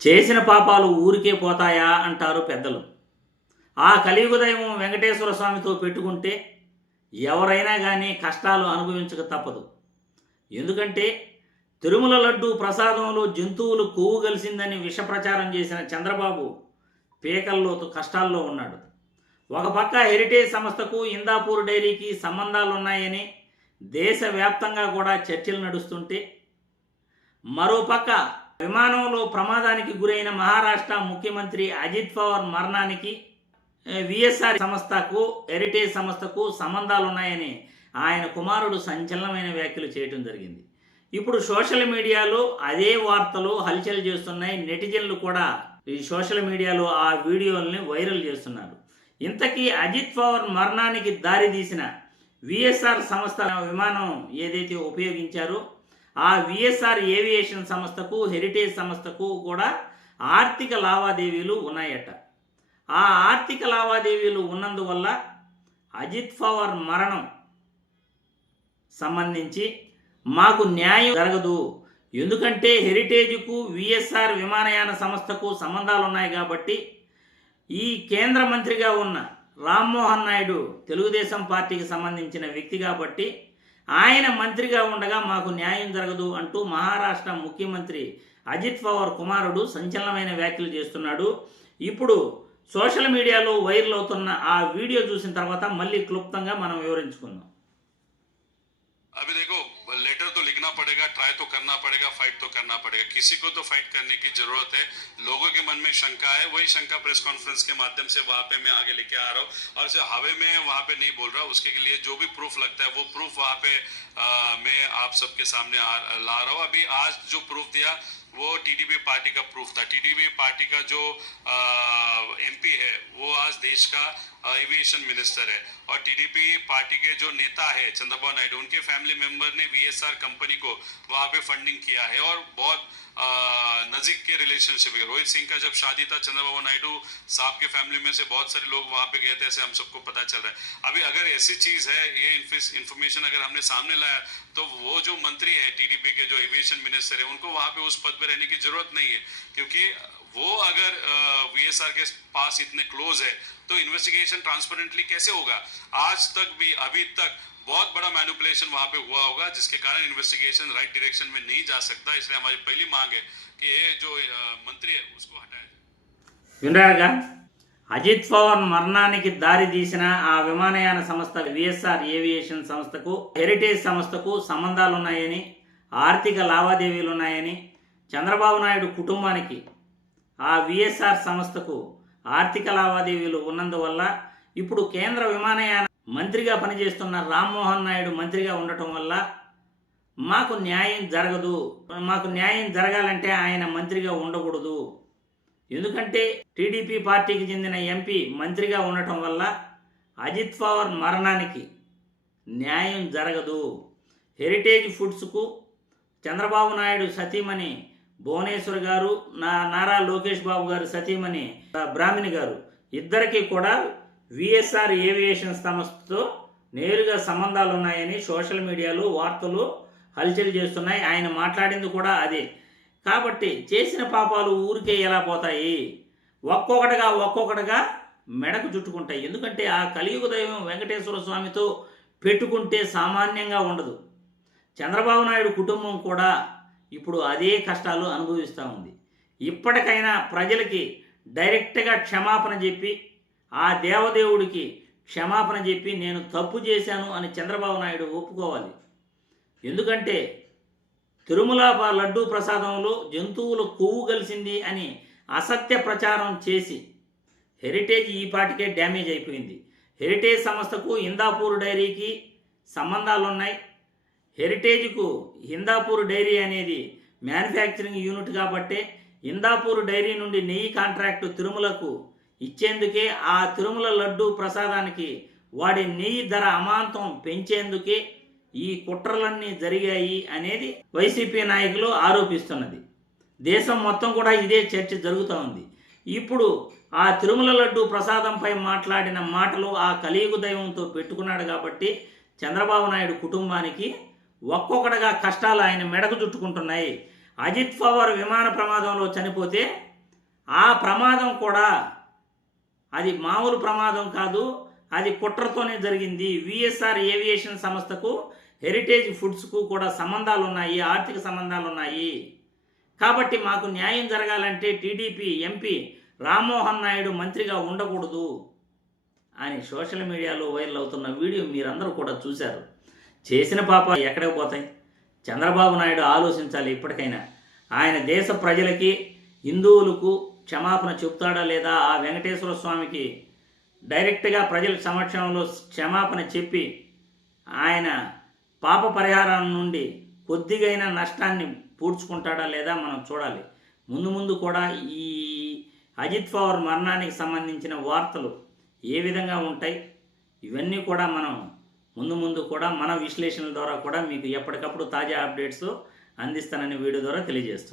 చేసిన పాపాలు ఊరికే పోతాయా అంటారు పెద్దలు. ఆ కలియుగ దైవం వెంకటేశ్వర స్వామితో పెట్టుకుంటే ఎవరైనా కానీ కష్టాలు అనుభవించక తప్పదు. ఎందుకంటే తిరుమల లడ్డు ప్రసాదంలో జంతువులు కొవ్వు కలిసిందని విష ప్రచారం చేసిన చంద్రబాబు పీకల్లోతు కష్టాల్లో ఉన్నాడు. ఒక పక్క హెరిటేజ్ సంస్థకు ఇందాపూర్ డైరీకి సంబంధాలు ఉన్నాయని దేశవ్యాప్తంగా కూడా చర్చలు నడుస్తుంటే మరోపక్క విమానంలో ప్రమాదానికి గురైన మహారాష్ట్ర ముఖ్యమంత్రి అజిత్ పవార్ మరణానికి విఎస్ఆర్ సంస్థకు హెరిటేజ్ సంస్థకు సంబంధాలు ఉన్నాయని ఆయన కుమారుడు సంచలనమైన వ్యాఖ్యలు చేయడం జరిగింది. ఇప్పుడు సోషల్ మీడియాలో అదే వార్తలు హల్చల్ చేస్తున్నాయి. నెటిజన్లు కూడా ఈ సోషల్ మీడియాలో ఆ వీడియోల్ని వైరల్ చేస్తున్నారు. ఇంతకీ అజిత్ పవార్ మరణానికి దారితీసిన విఎస్ఆర్ సంస్థ విమానం ఏదైతే ఉపయోగించారో ఆ విఎస్ఆర్ ఏవియేషన్ సంస్థకు హెరిటేజ్ సంస్థకు కూడా ఆర్థిక లావాదేవీలు ఉన్నాయట. ఆ ఆర్థిక లావాదేవీలు ఉన్నందువల్ల అజిత్ పవార్ మరణం సంబంధించి మాకు న్యాయం జరగదు. ఎందుకంటే హెరిటేజ్కు విఎస్ఆర్ విమానయాన సంస్థకు సంబంధాలు ఉన్నాయి కాబట్టి ఈ కేంద్ర మంత్రిగా ఉన్న రామ్మోహన్ నాయుడు తెలుగుదేశం పార్టీకి సంబంధించిన వ్యక్తి కాబట్టి ఆయన మంత్రిగా ఉండగా మాకు న్యాయం జరగదు అంటూ మహారాష్ట్ర ముఖ్యమంత్రి అజిత్ పవార్ కుమారుడు సంచలనమైన వ్యాఖ్యలు చేస్తున్నాడు. ఇప్పుడు సోషల్ మీడియాలో వైరల్ అవుతున్న ఆ వీడియో చూసిన తర్వాత మళ్ళీ క్లుప్తంగా మనం వివరించుకుందాం. तो पड़ेगा ट्राई तो करना पड़ेगा फाइट तो करना पड़ेगा। किसी को तो फाइट करने की ज़रूरत है। लोगों के मन में शंका है वही शंका प्रेस कॉन्फ्रेंस के माध्यम से वहाँ पे मैं आगे लेके आ रहा हूँ। और हवे में वहाँ पे नहीं बोल रहा उसके लिए जो भी प्रूफ लगता है वो प्रूफ वहाँ पे आ, मैं आप सबके सामने आ, ला रहा हूँ। अभी आज जो प्रूफ दिया वो टीडीपी पार्टी का प्रूफ था। टीडीपी पार्टी का जो एमपी देश का एविएशन मिनिस्टर है। और टीडीपी पार्टी के जो नेता है, चंद्रबाबू नायडू, उनके फैमिली मेंबर ने वीएसआर कंपनी को वहाँ पे फंडिंग किया है और बहुत नजीक के रिलेशनशिप है। रोहित सिंह का जब शादी था, चंद्रबाबू नायडू साहब के फैमिली में से बहुत सारे लोग वहाँ पे गए थे, ऐसे हम सबको पता चल रहा है। अभी अगर ऐसी चीज़ है, ये इन्फॉर्मेशन अगर हमने सामने लाया तो वो जो मंत्री है टीडीपी के जो एविएशन मिनिस्टर है, उनको वहाँ पे उस पद पर रहने की ज़रूरत नहीं है। क्योंकि वो अगर वीएसआर के पास इतने क्लोज है तो इन्वेस्टिगेशन ट्रांसपेरेंटली कैसे होगा आज तक भी अभी तक बहुत बड़ा मैनिपुलेशन वहां पे हुआ होगा जिसके कारण इन्वेस्टिगेशन राइट डायरेक्शन में नहीं जा सकता इसलिए हमारी पहली मांग है कि ये जो अ, मंत्री है उसको हटाया जाए వినరారుగా అజిత్ పవార్ మరణానికి దారి తీసిన ఆ విమానయాన సంస్థ విఎస్ఆర్ ఏవియేషన్ సంస్థకు హెరిటేజ్ సంస్థకు సంబంధాలున్నాయని ఆర్థిక లావాదేవీలు ఉన్నాయని చంద్రబాబు నాయుడు కుటుంబానికి ఆ విఎస్ఆర్ సంస్థకు ఆర్థిక లావాదేవీలు ఉన్నందువల్ల ఇప్పుడు కేంద్ర విమానయాన మంత్రిగా పనిచేస్తున్న రామ్మోహన్ నాయుడు మంత్రిగా ఉండటం వల్ల మాకు న్యాయం జరగదు. మాకు న్యాయం జరగాలంటే ఆయన మంత్రిగా ఉండకూడదు. ఎందుకంటే టీడీపీ పార్టీకి చెందిన ఎంపీ మంత్రిగా ఉండటం వల్ల అజిత్ పవర్ మరణానికి న్యాయం జరగదు. హెరిటేజ్ ఫుడ్స్కు చంద్రబాబు నాయుడు సతీమణి భువనేశ్వర్ గారు నా నారా లోకేష్ బాబు గారు సతీమణి బ్రాహ్మిణి బ్రాహ్మణి గారు ఇద్దరికీ కూడా విఎస్ఆర్ ఏవియేషన్ సంస్థతో నేరుగా సంబంధాలు ఉన్నాయని సోషల్ మీడియాలో వార్తలు హల్చల్ చేస్తున్నాయి. ఆయన మాట్లాడింది కూడా అదే. కాబట్టి చేసిన పాపాలు ఊరికే ఎలా పోతాయి? ఒక్కొక్కటిగా ఒక్కొక్కటిగా మెడకు చుట్టుకుంటాయి. ఎందుకంటే ఆ కలియుగ దైవం వెంకటేశ్వర స్వామితో పెట్టుకుంటే సామాన్యంగా ఉండదు. చంద్రబాబు నాయుడు కుటుంబం కూడా ఇప్పుడు అదే కష్టాలు అనుభవిస్తూ ఉంది. ఇప్పటికైనా ప్రజలకి డైరెక్ట్గా క్షమాపణ చెప్పి ఆ దేవదేవుడికి క్షమాపణ చెప్పి నేను తప్పు చేశాను అని చంద్రబాబు నాయుడు ఒప్పుకోవాలి. ఎందుకంటే తిరుమల లడ్డూ ప్రసాదంలో జంతువుల కొవ్వు కలిసింది అని అసత్య ప్రచారం చేసి హెరిటేజ్ ఈ పాటికే డ్యామేజ్ అయిపోయింది. హెరిటేజ్ సంస్థకు ఇందాపూర్ డైరీకి సంబంధాలున్నాయి. హెరిటేజ్కు హిందాపూర్ డైరీ అనేది మ్యానుఫ్యాక్చరింగ్ యూనిట్ కాబట్టే ఇందాపూర్ డైరీ నుండి నెయ్యి కాంట్రాక్టు తిరుమలకు ఇచ్చేందుకే ఆ తిరుమల లడ్డు ప్రసాదానికి వాడి నెయ్యి ధర అమాంతం పెంచేందుకే ఈ కుట్రలన్నీ జరిగాయి అనేది వైసీపీ నాయకులు ఆరోపిస్తున్నది. దేశం మొత్తం కూడా ఇదే చర్చ జరుగుతూ ఉంది. ఇప్పుడు ఆ తిరుమల లడ్డు ప్రసాదంపై మాట్లాడిన మాటలు ఆ కలియుగ దైవంతో పెట్టుకున్నాడు కాబట్టి చంద్రబాబు నాయుడు కుటుంబానికి ఒక్కొక్కటిగా కష్టాలు ఆయన మెడకు చుట్టుకుంటున్నాయి. అజిత్ పవార్ విమాన ప్రమాదంలో చనిపోతే ఆ ప్రమాదం కూడా అది మామూలు ప్రమాదం కాదు అది కుట్రతోనే జరిగింది. విఎస్ఆర్ ఏవియేషన్ సంస్థకు హెరిటేజ్ ఫుడ్స్కు కూడా సంబంధాలు ఉన్నాయి ఆర్థిక సంబంధాలు ఉన్నాయి కాబట్టి మాకు న్యాయం జరగాలంటే టీడీపీ ఎంపీ రామ్మోహన్ నాయుడు మంత్రిగా ఉండకూడదు అని సోషల్ మీడియాలో వైరల్ అవుతున్న వీడియో మీరందరూ కూడా చూశారు. చేసిన పాప ఎక్కడికి పోతాయి? చంద్రబాబు నాయుడు ఆలోచించాలి ఇప్పటికైనా. ఆయన దేశ ప్రజలకి హిందువులకు క్షమాపణ చెప్తాడా లేదా? ఆ వెంకటేశ్వర స్వామికి డైరెక్ట్గా ప్రజల సమక్షంలో క్షమాపణ చెప్పి ఆయన పాప పరిహారం నుండి కొద్దిగైన నష్టాన్ని పూడ్చుకుంటాడా లేదా మనం చూడాలి. ముందు ముందు కూడా ఈ అజిత్ పవర్ మరణానికి సంబంధించిన వార్తలు ఏ విధంగా ఉంటాయి? ఇవన్నీ కూడా మనం ముందు ముందు కూడా మన విశ్లేషణల ద్వారా కూడా మీకు ఎప్పటికప్పుడు తాజా అప్డేట్స్ అందిస్తానని వీడియో ద్వారా తెలియజేస్తున్నాను.